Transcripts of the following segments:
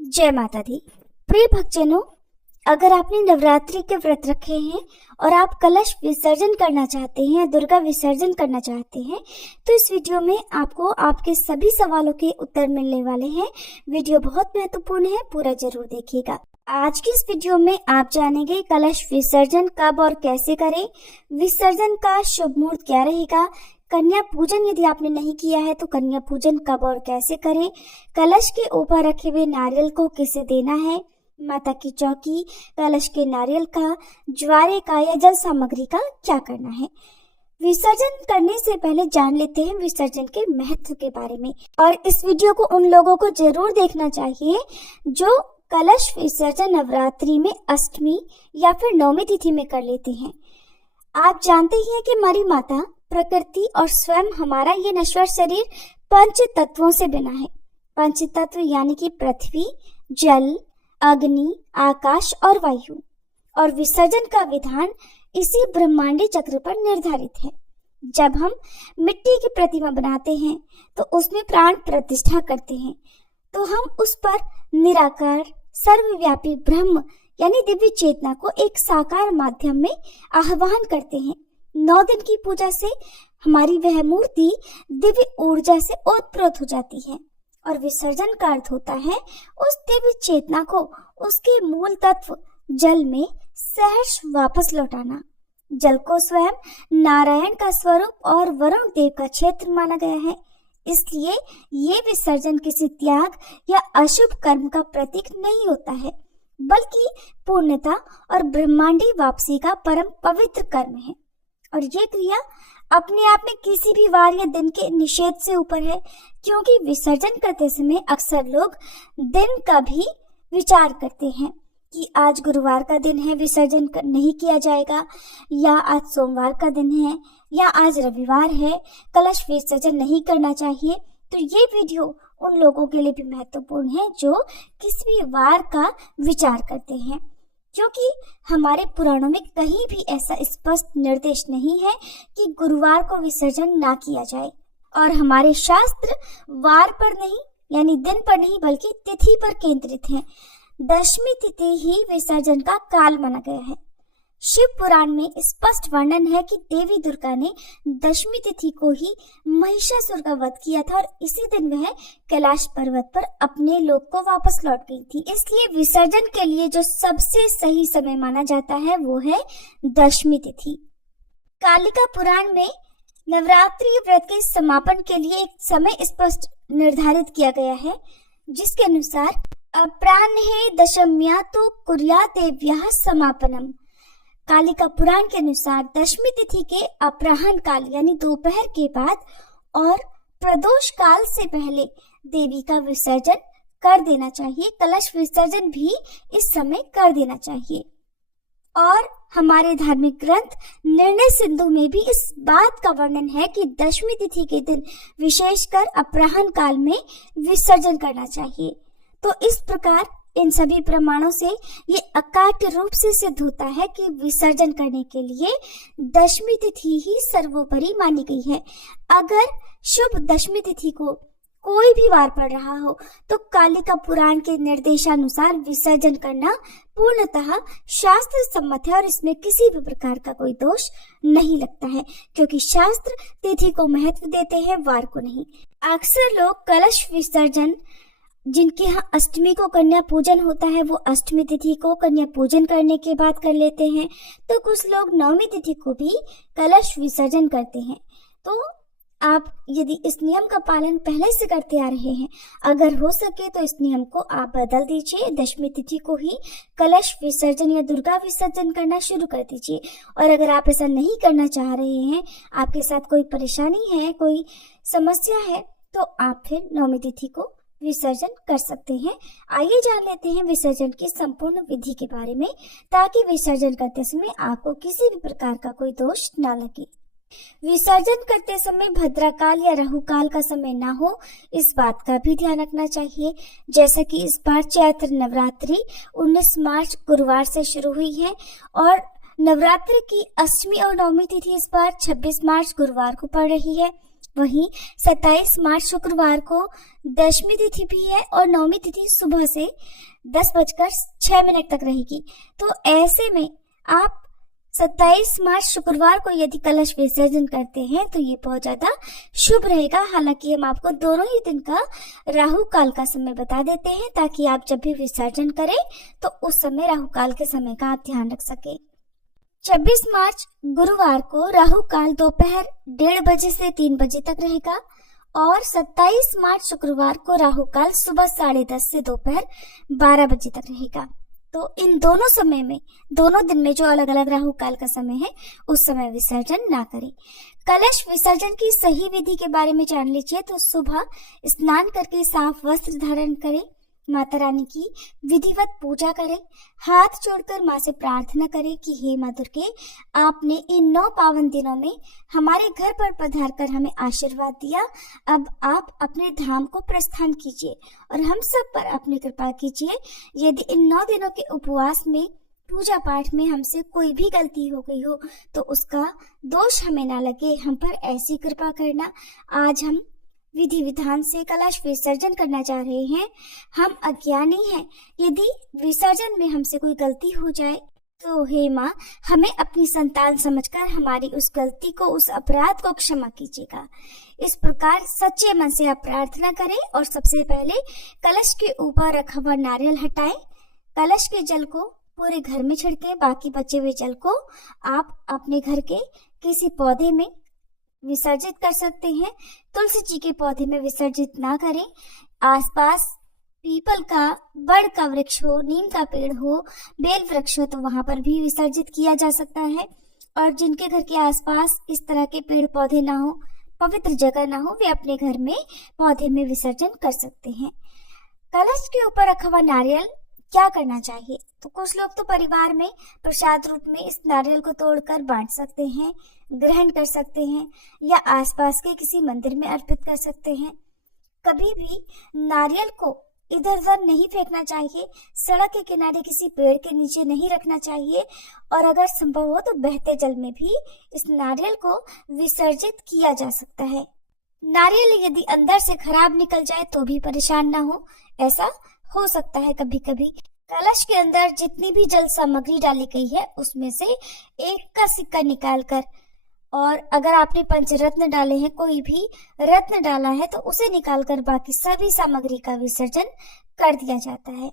जय माता दी। प्रिय भक्तजनों, अगर आपने नवरात्रि के व्रत रखे हैं और आप कलश विसर्जन करना चाहते हैं, दुर्गा विसर्जन करना चाहते हैं, तो इस वीडियो में आपको आपके सभी सवालों के उत्तर मिलने वाले हैं। वीडियो बहुत महत्वपूर्ण है, पूरा जरूर देखिएगा। आज की इस वीडियो में आप जानेंगे कलश विसर्जन कब और कैसे करें, विसर्जन का शुभ मुहूर्त क्या रहेगा, कन्या पूजन यदि आपने नहीं किया है तो कन्या पूजन कब और कैसे करें, कलश के ऊपर रखे हुए नारियल को किसे देना है, माता की चौकी, कलश के नारियल का, ज्वारे का या जल सामग्री का क्या करना है। विसर्जन करने से पहले जान लेते हैं विसर्जन के महत्व के बारे में। और इस वीडियो को उन लोगों को जरूर देखना चाहिए जो कलश विसर्जन नवरात्रि में अष्टमी या फिर नवमी तिथि में कर लेते हैं। आप जानते ही हैं कि हमारी माता प्रकृति और स्वयं हमारा ये नश्वर शरीर पंच तत्वों से बना है। पंच तत्व यानी कि पृथ्वी, जल, अग्नि, आकाश और वायु। और विसर्जन का विधान इसी ब्रह्मांडी चक्र पर निर्धारित है। जब हम मिट्टी की प्रतिमा बनाते हैं तो उसमें प्राण प्रतिष्ठा करते हैं, तो हम उस पर निराकार सर्वव्यापी ब्रह्म यानी दिव्य चेतना को एक साकार माध्यम में आह्वान करते हैं। 9 दिन की पूजा से हमारी वह मूर्ति दिव्य ऊर्जा से ओतप्रोत हो जाती है। और विसर्जन का अर्थ होता है उस दिव्य चेतना को उसके मूल तत्व जल में सहर्ष वापस लौटाना। जल को स्वयं नारायण का स्वरूप और वरुण देव का क्षेत्र माना गया है, इसलिए ये विसर्जन किसी त्याग या अशुभ कर्म का प्रतीक नहीं होता है, बल्कि पूर्णता और ब्रह्मांडी वापसी का परम पवित्र कर्म है। और ये क्रिया अपने आप में किसी भी वार या दिन के निषेध से ऊपर है, क्योंकि विसर्जन करते समय अक्सर लोग दिन का भी विचार करते हैं कि आज गुरुवार का दिन है, विसर्जन नहीं किया जाएगा, या आज सोमवार का दिन है, या आज रविवार है, कलश विसर्जन नहीं करना चाहिए। तो ये वीडियो उन लोगों के लिए भी महत्वपूर्ण है जो किसी भी वार का विचार करते हैं, क्योंकि हमारे पुराणों में कहीं भी ऐसा स्पष्ट निर्देश नहीं है कि गुरुवार को विसर्जन ना किया जाए। और हमारे शास्त्र वार पर नहीं यानी दिन पर नहीं बल्कि तिथि पर केंद्रित हैं। दशमी तिथि ही विसर्जन का काल माना गया है। शिव पुराण में स्पष्ट वर्णन है कि देवी दुर्गा ने दशमी तिथि को ही महिषासुर का वध किया था और इसी दिन वह कैलाश पर्वत पर अपने लोक को वापस लौट गई थी। इसलिए विसर्जन के लिए जो सबसे सही समय माना जाता है वो है दशमी तिथि। कालिका पुराण में नवरात्रि व्रत के समापन के लिए एक समय स्पष्ट निर्धारित किया गया है, जिसके अनुसार अपराह्ने दशम्या तो कुर्यादेव्याः समापनम। कालिका पुराण के अनुसार दशमी तिथि के अपराह्न काल यानी दोपहर के बाद और प्रदोष काल से पहले देवी का विसर्जन कर देना चाहिए। कलश विसर्जन भी इस समय कर देना चाहिए। और हमारे धार्मिक ग्रंथ निर्णय सिंधु में भी इस बात का वर्णन है कि दशमी तिथि के दिन विशेषकर अपराह्न काल में विसर्जन करना चाहिए। तो इस प्रकार इन सभी प्रमाणों से ये अकाट्य रूप से सिद्ध होता है कि विसर्जन करने के लिए दशमी तिथि ही सर्वोपरि मानी गई है। अगर शुभ दशमी तिथि को कोई भी वार पड़ रहा हो तो कालिका पुराण के निर्देशानुसार विसर्जन करना पूर्णतः शास्त्र सम्मत है और इसमें किसी भी प्रकार का कोई दोष नहीं लगता है, क्योंकि शास्त्र तिथि को महत्व देते हैं, वार को नहीं। अक्सर लोग कलश विसर्जन जिनके यहाँ अष्टमी को कन्या पूजन होता है वो अष्टमी तिथि को कन्या पूजन करने के बाद कर लेते हैं, तो कुछ लोग नवमी तिथि को भी कलश विसर्जन करते हैं। तो आप यदि इस नियम का पालन पहले से करते आ रहे हैं, अगर हो सके तो इस नियम को आप बदल दीजिए, दशमी तिथि को ही कलश विसर्जन या दुर्गा विसर्जन करना शुरू कर दीजिए। और अगर आप ऐसा नहीं करना चाह रहे हैं, आपके साथ कोई परेशानी है, कोई समस्या है, तो आप फिर नवमी तिथि को विसर्जन कर सकते हैं। आइए जान लेते हैं विसर्जन की संपूर्ण विधि के बारे में, ताकि विसर्जन करते समय आपको किसी भी प्रकार का कोई दोष ना लगे। विसर्जन करते समय भद्राकाल या राहुकाल का समय ना हो, इस बात का भी ध्यान रखना चाहिए। जैसा कि इस बार चैत्र नवरात्रि 19 मार्च गुरुवार से शुरू हुई है और नवरात्रि की अष्टमी और नवमी तिथि इस बार 26 मार्च गुरुवार को पड़ रही है। वहीं 27 मार्च शुक्रवार को दशमी तिथि भी है और नवमी तिथि सुबह से 10:06 तक रहेगी। तो ऐसे में आप 27 मार्च शुक्रवार को यदि कलश विसर्जन करते हैं तो ये बहुत ज्यादा शुभ रहेगा। हालांकि हम आपको दोनों ही दिन का राहु काल का समय बता देते हैं ताकि आप जब भी विसर्जन करें तो उस समय राहु काल के समय का आप ध्यान रख सके। 26 मार्च गुरुवार को राहु काल दोपहर 1:30 बजे से 3 बजे तक रहेगा और 27 मार्च शुक्रवार को राहु काल सुबह 10:30 से दोपहर 12 बजे तक रहेगा। तो इन दोनों समय में, दोनों दिन में जो अलग अलग राहु काल का समय है उस समय विसर्जन ना करें। कलश विसर्जन की सही विधि के बारे में जान लीजिए। तो सुबह स्नान करके साफ वस्त्र धारण करें, माता रानी की विधिवत पूजा करें, हाथ जोड़कर माँ से प्रार्थना करें कि हे माँ दुर्गे, आपने इन 9 पावन दिनों में हमारे घर पर पधार कर हमें आशीर्वाद दिया। अब आप अपने धाम को प्रस्थान कीजिए और हम सब पर अपनी कृपा कीजिए। यदि इन 9 दिनों के उपवास में, पूजा पाठ में हमसे कोई भी गलती हो गई हो तो उसका दोष हमें ना लगे, हम पर ऐसी कृपा करना। आज हम विधि विधान से कलश विसर्जन करना चाह रहे हैं, हम अज्ञानी हैं। यदि विसर्जन में हमसे कोई गलती हो जाए तो हे माँ, हमें अपनी संतान समझकर हमारी उस गलती को, उस अपराध को क्षमा कीजिएगा। इस प्रकार सच्चे मन से आप प्रार्थना करें और सबसे पहले कलश के ऊपर रखा हुआ नारियल हटाएं, कलश के जल को पूरे घर में छिड़कें, बाकी बचे हुए जल को आप अपने घर के किसी पौधे में विसर्जित कर सकते हैं। तुलसी जी के पौधे में विसर्जित ना करें। आसपास पीपल का, बड़ का वृक्ष हो, नीम का पेड़ हो, बेल वृक्ष हो तो वहां पर भी विसर्जित किया जा सकता है। और जिनके घर के आसपास इस तरह के पेड़ पौधे ना हो, पवित्र जगह ना हो, वे अपने घर में पौधे में विसर्जन कर सकते हैं। कलश के ऊपर रखा हुआ नारियल क्या करना चाहिए? तो कुछ लोग तो परिवार में प्रसाद रूप में इस नारियल को तोड़कर बांट सकते हैं, ग्रहण कर सकते हैं या आसपास के किसी मंदिर में अर्पित कर सकते हैं। कभी भी नारियल को इधर उधर नहीं फेंकना चाहिए, सड़क के किनारे किसी पेड़ के नीचे नहीं रखना चाहिए और अगर संभव हो तो बहते जल में भी इस नारियल को विसर्जित किया जा सकता है। नारियल यदि अंदर से खराब निकल जाए तो भी परेशान ना हो, ऐसा हो सकता है कभी कभी। कलश के अंदर जितनी भी जल सामग्री डाली गई है उसमें से एक का सिक्का निकालकर, और अगर आपने पंचरत्न डाले हैं, कोई भी रत्न डाला है तो उसे निकालकर बाकी सभी सामग्री का विसर्जन कर दिया जाता है।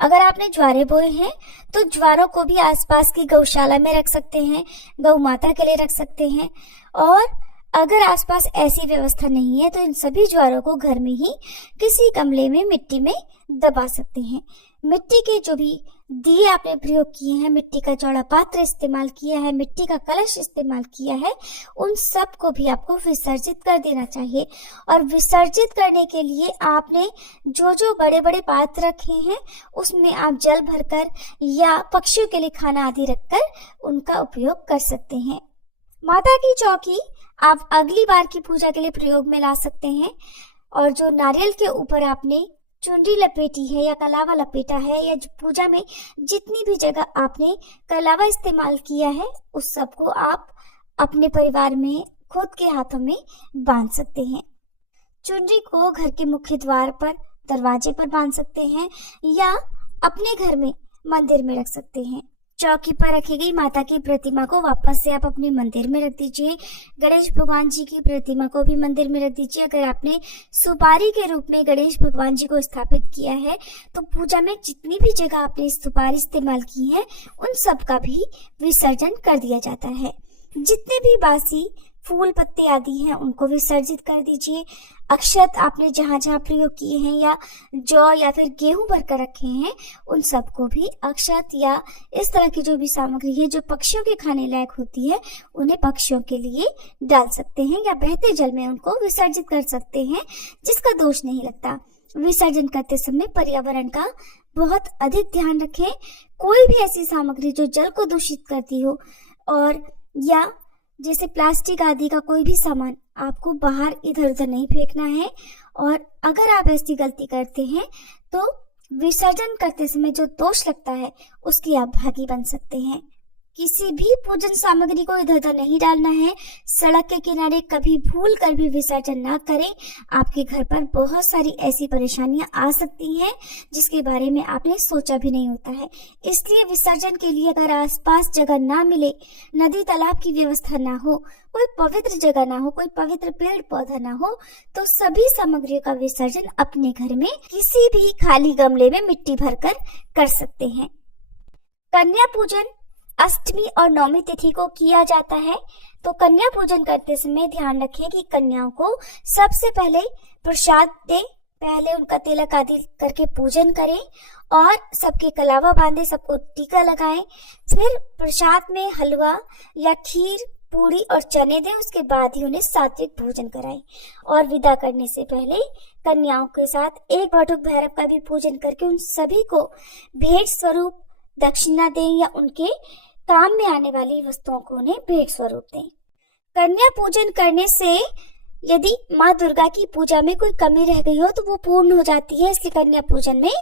अगर आपने ज्वारे बोए हैं तो ज्वारों को भी आसपास की गौशाला में रख सकते हैं, गौ माता के लिए रख सकते हैं। और अगर आसपास ऐसी व्यवस्था नहीं है तो इन सभी ज्वारों को घर में ही किसी गमले में मिट्टी में दबा सकते हैं। मिट्टी के जो भी दिए आपने प्रयोग किए हैं, मिट्टी का चौड़ा पात्र इस्तेमाल किया है, मिट्टी का कलश इस्तेमाल किया है, उन सब को भी आपको विसर्जित कर देना चाहिए। और विसर्जित करने के लिए आपने जो जो बड़े बड़े पात्र रखे हैं उसमें आप जल भरकर या पक्षियों के लिए खाना आदि रखकर उनका उपयोग कर सकते हैं। माता की चौकी आप अगली बार की पूजा के लिए प्रयोग में ला सकते हैं। और जो नारियल के ऊपर आपने चुनरी लपेटी है या कलावा लपेटा है या पूजा में जितनी भी जगह आपने कलावा इस्तेमाल किया है उस सब को आप अपने परिवार में खुद के हाथों में बांध सकते हैं। चुनरी को घर के मुख्य द्वार पर, दरवाजे पर बांध सकते हैं या अपने घर में मंदिर में रख सकते हैं। चौकी पर रखी गई माता की प्रतिमा को वापस से आप अपने मंदिर में रख दीजिए। गणेश भगवान जी की प्रतिमा को भी मंदिर में रख दीजिए। अगर आपने सुपारी के रूप में गणेश भगवान जी को स्थापित किया है तो पूजा में जितनी भी जगह आपने सुपारी इस्तेमाल की है उन सब का भी विसर्जन कर दिया जाता है। जितने भी बासी फूल पत्ते आदि हैं उनको विसर्जित कर दीजिए। अक्षत आपने जहाँ जहाँ प्रयोग किए हैं या जौ या फिर गेहूं भरकर रखे हैं उन सबको भी अक्षत या इस तरह की जो भी सामग्री है जो पक्षियों के खाने लायक होती है उन्हें पक्षियों के लिए डाल सकते हैं या बहते जल में उनको विसर्जित कर सकते हैं, जिसका दोष नहीं लगता। विसर्जन करते समय पर्यावरण का बहुत अधिक ध्यान रखें। कोई भी ऐसी सामग्री जो जल को दूषित करती हो और या जैसे प्लास्टिक आदि का कोई भी सामान आपको बाहर इधर उधर नहीं फेंकना है। और अगर आप ऐसी गलती करते हैं तो विसर्जन करते समय जो दोष लगता है उसकी आप भागी बन सकते हैं, किसी भी पूजन सामग्री को इधर उधर नहीं डालना है। सड़क के किनारे कभी भूल कर भी विसर्जन ना करें। आपके घर पर बहुत सारी ऐसी परेशानियां आ सकती हैं जिसके बारे में आपने सोचा भी नहीं होता है। इसलिए विसर्जन के लिए अगर आसपास जगह ना मिले, नदी तालाब की व्यवस्था ना हो, कोई पवित्र जगह ना हो, कोई पवित्र पेड़ पौधा ना हो, तो सभी सामग्रियों का विसर्जन अपने घर में किसी भी खाली गमले में मिट्टी भरकर कर सकते हैं। कन्या पूजन अष्टमी और नवमी तिथि को किया जाता है। तो कन्या पूजन करते समय ध्यान रखें कि कन्याओं को सबसे पहले प्रसाद दें, पहले उनका तिलक आदि करके पूजन करें और सबके कलावा बांधे, सबको टीका लगाएं। फिर प्रसाद में हलवा या खीर, पूरी और चने दें। उसके बाद ही उन्हें सात्विक भोजन कराएं और विदा करने से पहले कन्याओं के साथ एक बटुक भैरव का भी पूजन करके उन सभी को भेंट स्वरूप दक्षिणा दें या उनके काम में आने वाली वस्तुओं को उन्हें भेंट स्वरूप दें। कन्या पूजन करने से यदि माँ दुर्गा की पूजा में कोई कमी रह गई हो तो वो पूर्ण हो जाती है। इसलिए कन्या पूजन में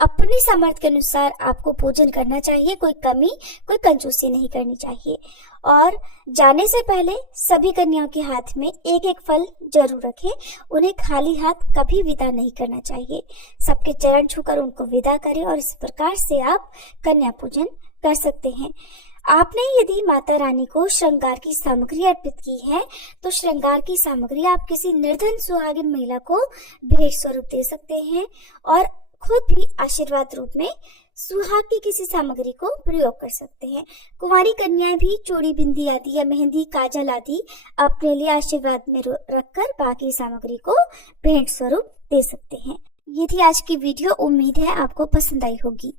अपनी सामर्थ्य के अनुसार आपको पूजन करना चाहिए। कोई कमी, कोई कंजूसी नहीं करनी चाहिए। और जाने से पहले सभी कन्याओं के हाथ में एक एक फल जरूर रखें। उन्हें खाली हाथ कभी विदा नहीं करना चाहिए। सबके चरण छूकर उनको विदा करें और इस प्रकार से आप कन्या पूजन कर सकते हैं। आपने यदि माता रानी को श्रृंगार की सामग्री अर्पित की है तो श्रृंगार की सामग्री आप किसी निर्धन सुहागिन महिला को भेंट स्वरूप दे सकते हैं और खुद भी आशीर्वाद रूप में सुहाग की किसी सामग्री को प्रयोग कर सकते हैं। कुंवारी कन्याएं भी चूड़ी, बिंदी आदि या मेहंदी, काजल आदि अपने लिए आशीर्वाद में रखकर बाकी सामग्री को भेंट स्वरूप दे सकते हैं। ये थी आज की वीडियो। उम्मीद है आपको पसंद आई होगी।